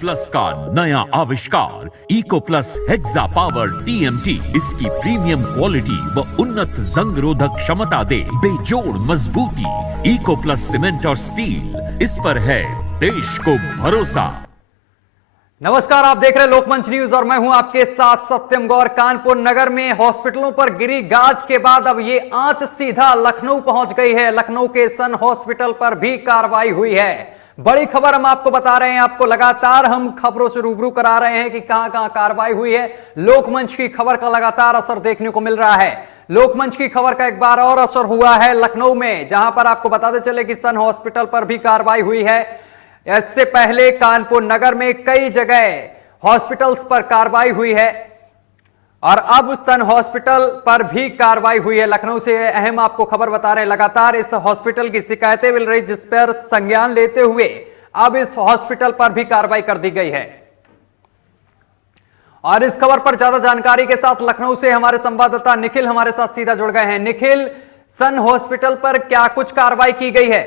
Plus का नया आविष्कार eco plus hexa power TMT इसकी प्रीमियम क्वालिटी व उन्नत जंग रोधक क्षमता दे बेजोड़ मजबूती। इको प्लस सीमेंट और स्टील, इस पर है देश को भरोसा। नमस्कार, आप देख रहे हैं लोकमंच न्यूज और मैं हूं आपके साथ सत्यम गौर। कानपुर नगर में हॉस्पिटलों पर गिरी गाज के बाद अब ये आंच सीधा लखनऊ पहुंच गई है। लखनऊ के सन हॉस्पिटल पर भी कार्रवाई हुई है। बड़ी खबर हम आपको बता रहे हैं, आपको लगातार हम खबरों से रूबरू करा रहे हैं कि कहां कहां कार्रवाई हुई है। लोकमंच की खबर का लगातार असर देखने को मिल रहा है। लोकमंच की खबर का एक बार और असर हुआ है लखनऊ में, जहां पर आपको बताते चले कि सन हॉस्पिटल पर भी कार्रवाई हुई है। इससे पहले कानपुर नगर में कई जगह हॉस्पिटल्स पर कार्रवाई हुई है और अब सन हॉस्पिटल पर भी कार्रवाई हुई है। लखनऊ से अहम आपको खबर बता रहे हैं। लगातार इस हॉस्पिटल की शिकायतें मिल रही, जिस पर संज्ञान लेते हुए अब इस हॉस्पिटल पर भी कार्रवाई कर दी गई है। और इस खबर पर ज्यादा जानकारी के साथ लखनऊ से हमारे संवाददाता निखिल हमारे साथ सीधा जुड़ गए हैं। निखिल, सन हॉस्पिटल पर क्या कुछ कार्रवाई की गई है?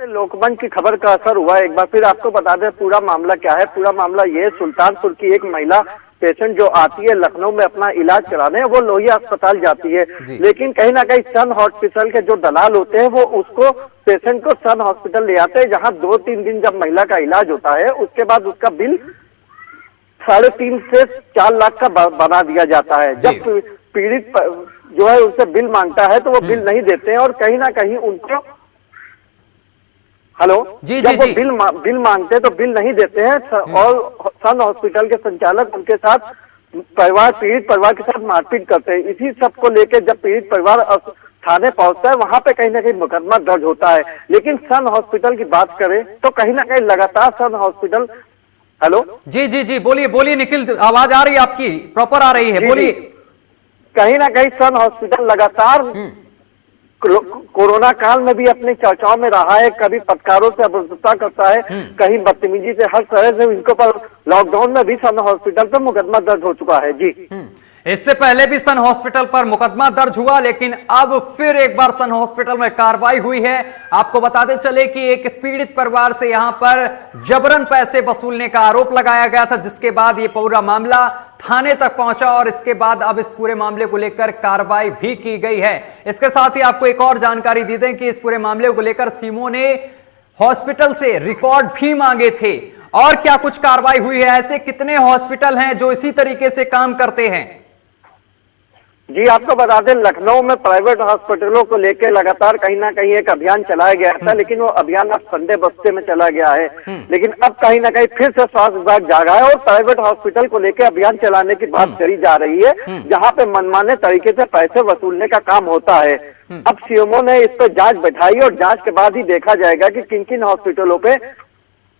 लोकमंच की खबर का असर हुआ। एक बार फिर आपको बता दें पूरा मामला क्या है। पूरा मामला ये, सुल्तानपुर की एक महिला पेशेंट जो आती है लखनऊ में अपना इलाज कराने, वो लोहिया अस्पताल जाती है, लेकिन कहीं ना कहीं सन हॉस्पिटल के जो दलाल होते हैं वो उसको पेशेंट को सन हॉस्पिटल ले आते हैं, जहां 2-3 दिन जब महिला का इलाज होता है उसके बाद उसका बिल 3.5 से 4 लाख का बना दिया जाता है। जब पीड़ित जो है उनसे बिल मांगता है तो वो बिल नहीं देते हैं और कहीं ना कहीं उनको जब वो बिल मांगते हैं तो बिल नहीं देते हैं और सन हॉस्पिटल के संचालक उनके साथ पीड़ित परिवार के साथ मारपीट करते हैं। इसी सब को लेकर जब पीड़ित परिवार थाने पहुंचता है वहां पे कहीं ना कहीं मुकदमा दर्ज होता है। लेकिन सन हॉस्पिटल की बात करें तो कहीं ना कहीं लगातार सन हॉस्पिटल जी बोलिए निखिल, आवाज आ रही है आपकी, प्रॉपर आ रही है, बोलिए। कहीं ना कहीं सन हॉस्पिटल लगातार कोरोना काल में भी अपनी चर्चाओं में रहा है। कभी पत्रकारों से अभद्रता करता है, कहीं बदतमीजी से, हर तरह से इनको पर लॉकडाउन में भी सन हॉस्पिटल पर मुकदमा दर्ज हो चुका है। जी, इससे पहले भी सन हॉस्पिटल पर मुकदमा दर्ज हुआ, लेकिन अब फिर एक बार सन हॉस्पिटल में कार्रवाई हुई है। आपको बताते चले कि एक पीड़ित परिवार से यहां पर जबरन पैसे वसूलने का आरोप लगाया गया था, जिसके बाद ये पूरा मामला थाने तक पहुंचा और इसके बाद अब इस पूरे मामले को लेकर कार्रवाई भी की गई है। इसके साथ ही आपको एक और जानकारी दी दें कि इस पूरे मामले को लेकर सीमो ने हॉस्पिटल से रिकॉर्ड भी मांगे थे। और क्या कुछ कार्रवाई हुई है? ऐसे कितने हॉस्पिटल हैं जो इसी तरीके से काम करते हैं? जी, आपको बता दें लखनऊ में प्राइवेट हॉस्पिटलों को लेकर लगातार कहीं ना कहीं एक अभियान चलाया गया था, लेकिन वो अभियान अब संडे बस्ते में चला गया है। लेकिन अब कहीं ना कहीं फिर से स्वास्थ्य विभाग जागा है और प्राइवेट हॉस्पिटल को लेकर अभियान चलाने की बात करी जा रही है, जहां पे मनमाने तरीके से पैसे वसूलने का काम होता है। अब सीएमओ ने इस पर जांच बैठाई और जांच के बाद ही देखा जाएगा कि किन किन हॉस्पिटलों पे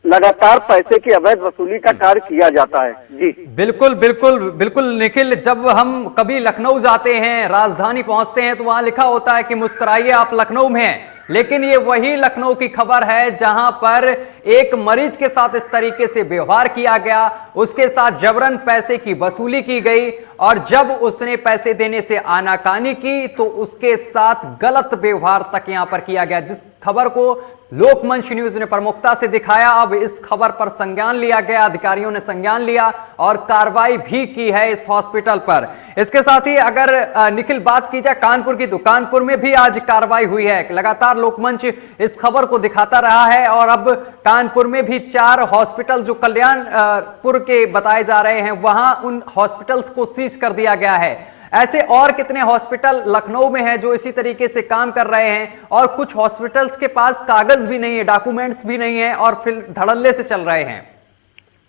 लगातार पैसे की अवैध वसूली का कार्य किया जाता है। जी बिल्कुल निखिल, जब हम कभी लखनऊ जाते हैं, राजधानी पहुंचते हैं, तो वहां लिखा होता है कि मुस्कुराइए आप लखनऊ में हैं, लेकिन ये वही लखनऊ की खबर है जहां पर एक मरीज के साथ इस तरीके से व्यवहार किया गया, उसके साथ जबरन पैसे की वसूली की गई और जब उसने पैसे देने से आनाकानी की तो उसके साथ गलत व्यवहार तक यहां पर किया गया, जिस खबर को लोकमंच न्यूज ने प्रमुखता से दिखाया। अब इस खबर पर संज्ञान लिया गया, अधिकारियों ने संज्ञान लिया और कार्रवाई भी की है इस हॉस्पिटल पर। इसके साथ ही अगर निखिल बात की जाए कानपुर की, तो कानपुर में भी आज कार्रवाई हुई है। लगातार लोकमंच इस खबर को दिखाता रहा है और अब कानपुर में भी 4 हॉस्पिटल जो कल्याणपुर के बताए जा रहे हैं, वहां उन हॉस्पिटल्स को सीज कर दिया गया है। ऐसे और कितने हॉस्पिटल लखनऊ में हैं जो इसी तरीके से काम कर रहे हैं और कुछ हॉस्पिटल्स के पास कागज भी नहीं है, डॉक्यूमेंट्स भी नहीं है और फिर धड़ल्ले से चल रहे हैं।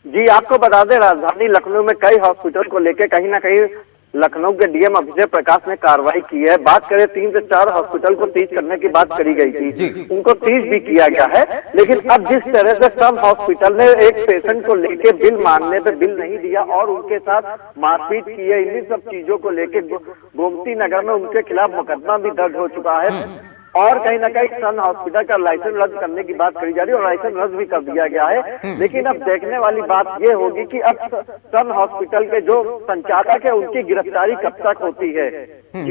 जी, आपको बता दें राजधानी लखनऊ में कई हॉस्पिटल को लेकर कहीं ना कहीं लखनऊ के डीएम अभिषेक प्रकाश ने कार्रवाई की है। बात करें 3 से 4 हॉस्पिटल को सीज करने की बात करी गई थी, उनको सीज भी किया गया है। लेकिन अब जिस तरह से सब हॉस्पिटल ने एक पेशेंट को लेके बिल मांगने पे बिल नहीं दिया और उनके साथ मारपीट की है, इन्हीं सब चीजों को लेके गोमती नगर में उनके खिलाफ मुकदमा भी दर्ज हो चुका है। और कहीं ना कहीं सन हॉस्पिटल का लाइसेंस रद्द करने की बात करी जा रही है और लाइसेंस रद्द भी कर दिया गया है। लेकिन अब देखने वाली बात ये होगी कि अब सन हॉस्पिटल के जो संचालक है उनकी गिरफ्तारी कब तक होती है।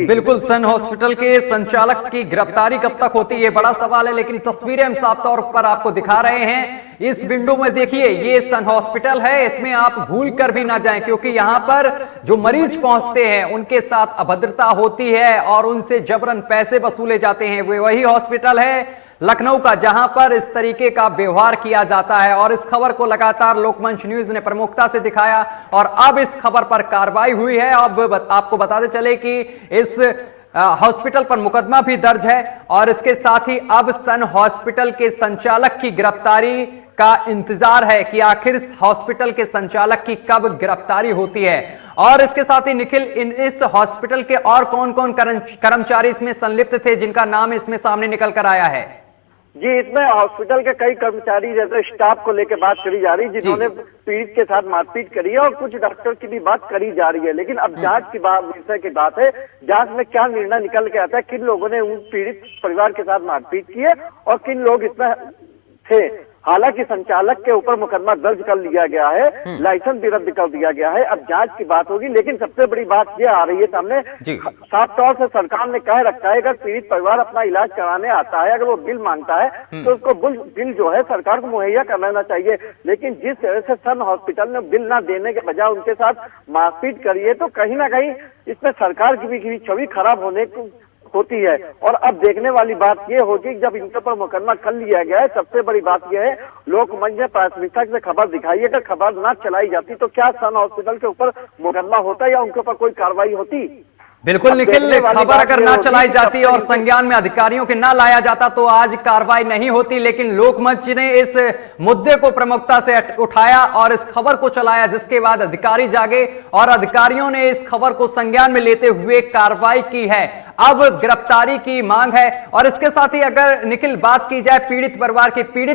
बिल्कुल, सन हॉस्पिटल के संचालक की गिरफ्तारी कब तक होती है, बड़ा सवाल है। लेकिन तस्वीरें हम साफ तौर पर आपको दिखा रहे हैं। इस विंडो में देखिए, ये सन हॉस्पिटल है, इसमें आप भूल कर भी ना जाएं, क्योंकि यहां पर जो मरीज पहुंचते हैं उनके साथ अभद्रता होती है और उनसे जबरन पैसे वसूले जाते हैं। वो वही हॉस्पिटल है लखनऊ का जहां पर इस तरीके का व्यवहार किया जाता है, और इस खबर को लगातार लोकमंच न्यूज ने प्रमुखता से दिखाया और अब इस खबर पर कार्रवाई हुई है। अब आपको बताते चले कि इस हॉस्पिटल पर मुकदमा भी दर्ज है और इसके साथ ही अब सन हॉस्पिटल के संचालक की गिरफ्तारी का इंतजार है कि आखिर इस हॉस्पिटल के संचालक की कब गिरफ्तारी होती है। और इसके साथ ही निखिल, इस हॉस्पिटल के और कौन कौन कर्मचारी इसमें संलिप्त थे जिनका नाम इसमें सामने निकल कर आया है? जी, इसमें हॉस्पिटल के कई कर्मचारी जैसे स्टाफ को लेकर बात करी जा रही है जिन्होंने पीड़ित के साथ मारपीट करी है, और कुछ डॉक्टर की भी बात करी जा रही है। लेकिन अब जांच की विषय की बात है, जांच में क्या निर्णय निकल के आता है, किन लोगों ने उन पीड़ित परिवार के साथ मारपीट की है और किन लोग इसमें थे। हालांकि संचालक के ऊपर मुकदमा दर्ज कर लिया गया है, लाइसेंस भी रद्द कर दिया गया है, अब जांच की बात होगी। लेकिन सबसे बड़ी बात यह आ रही है सामने, साफ तौर से सरकार ने कह रखा है अगर पीड़ित परिवार अपना इलाज कराने आता है, अगर वो बिल मांगता है तो उसको बिल जो है सरकार को मुहैया कर लेना चाहिए। लेकिन जिस तरह से सन हॉस्पिटल ने बिल ना देने के बजाय उनके साथ मारपीट करी है, तो कहीं ना कहीं इसमें सरकार की भी छवि खराब होती है। और अब देखने वाली बात यह होगी जब इनके ऊपर मुकदमा कर लिया गया है। सबसे बड़ी बात यह है, लोकमंच ने प्राथमिकता से खबर दिखाई है, अगर खबर ना चलाई जाती तो क्या सन हॉस्पिटल के ऊपर मुकदमा होता या उनके ऊपर कोई कार्रवाई होती? बिल्कुल निखिल, खबर अगर ना चलाई जाती और संज्ञान में अधिकारियों के ना लाया जाता तो आज कार्रवाई नहीं होती। लेकिन लोकमंच ने इस मुद्दे को प्रमुखता से उठाया और इस खबर को चलाया, जिसके बाद अधिकारी जागे और अधिकारियों ने इस खबर को संज्ञान में लेते हुए कार्रवाई की है। अब गिरफ्तारी की मांग है। और इसके साथ ही अगर निखिल बात की जाए पीड़ित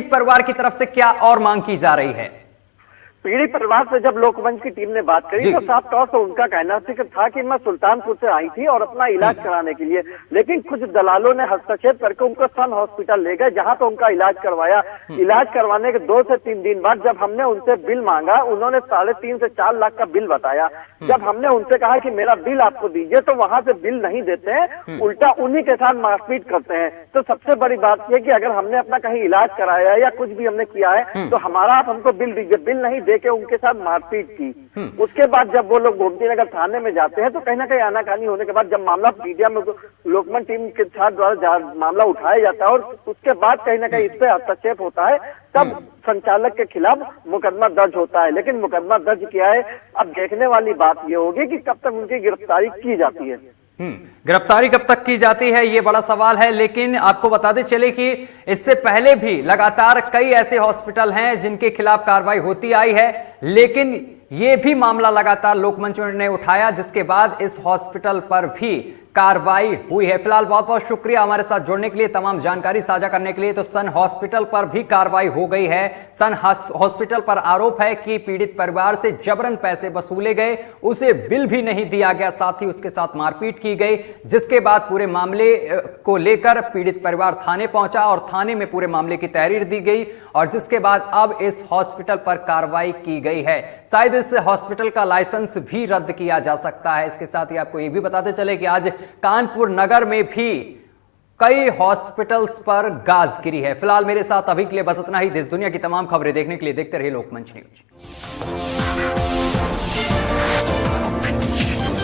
परिवार की तरफ से क्या और मांग की जा रही है? पीड़ित परिवार से जब लोकमंच की टीम ने बात करी तो साफ तौर से उनका कहना था कि मैं सुल्तानपुर से आई थी और अपना इलाज कराने के लिए, लेकिन कुछ दलालों ने हस्तक्षेप करके उनको सन हॉस्पिटल ले गए जहां तो उनका इलाज करवाया। इलाज करवाने के 2 से 3 दिन बाद जब हमने उनसे बिल मांगा, उन्होंने 3.5 से 4 लाख का बिल बताया। जब हमने उनसे कहा कि मेरा बिल आपको दीजिए, तो वहां से बिल नहीं देते हैं, उल्टा उन्हीं के साथ मारपीट करते हैं। तो सबसे बड़ी बात यह कि अगर हमने अपना कहीं इलाज कराया है या कुछ भी हमने किया है तो हमारा आप हमको बिल दीजिए। बिल नहीं के उनके साथ मारपीट की। उसके बाद जब वो लोग गोमती नगर थाने में जाते हैं तो कहीं ना कहीं आनाकानी होने के बाद जब मामला मीडिया में लोकमंच टीम के साथ द्वारा मामला उठाया जाता है और उसके बाद कहीं ना कहीं इस पे हस्तक्षेप होता है, तब संचालक के खिलाफ मुकदमा दर्ज होता है। लेकिन मुकदमा दर्ज किया है, अब देखने वाली बात ये होगी कि कब तक उनकी गिरफ्तारी की जाती है। गिरफ्तारी कब तक की जाती है, ये बड़ा सवाल है। लेकिन आपको बताते चले कि इससे पहले भी लगातार कई ऐसे हॉस्पिटल हैं जिनके खिलाफ कार्रवाई होती आई है, लेकिन ये भी मामला लगातार लोकमंच ने उठाया, जिसके बाद इस हॉस्पिटल पर भी कार्रवाई हुई है। फिलहाल बहुत बहुत शुक्रिया हमारे साथ जुड़ने के लिए, तमाम जानकारी साझा करने के लिए। तो सन हॉस्पिटल पर भी कार्रवाई हो गई है। सन हॉस्पिटल पर आरोप है कि पीड़ित परिवार से जबरन पैसे वसूले गए, उसे बिल भी नहीं दिया गया, साथ ही उसके साथ मारपीट की गई, जिसके बाद पूरे मामले को लेकर पीड़ित परिवार थाने पहुंचा और थाने में पूरे मामले की तहरीर दी गई और जिसके बाद अब इस हॉस्पिटल पर कार्रवाई की गई है। शायद इस हॉस्पिटल का लाइसेंस भी रद्द किया जा सकता है। इसके साथ ही आपको यह भी बताते चले कि आज कानपुर नगर में भी कई हॉस्पिटल्स पर गाज गिरी है। फिलहाल मेरे साथ अभी के लिए बस इतना ही। देश दुनिया की तमाम खबरें देखने के लिए देखते रहिए लोकमंच न्यूज।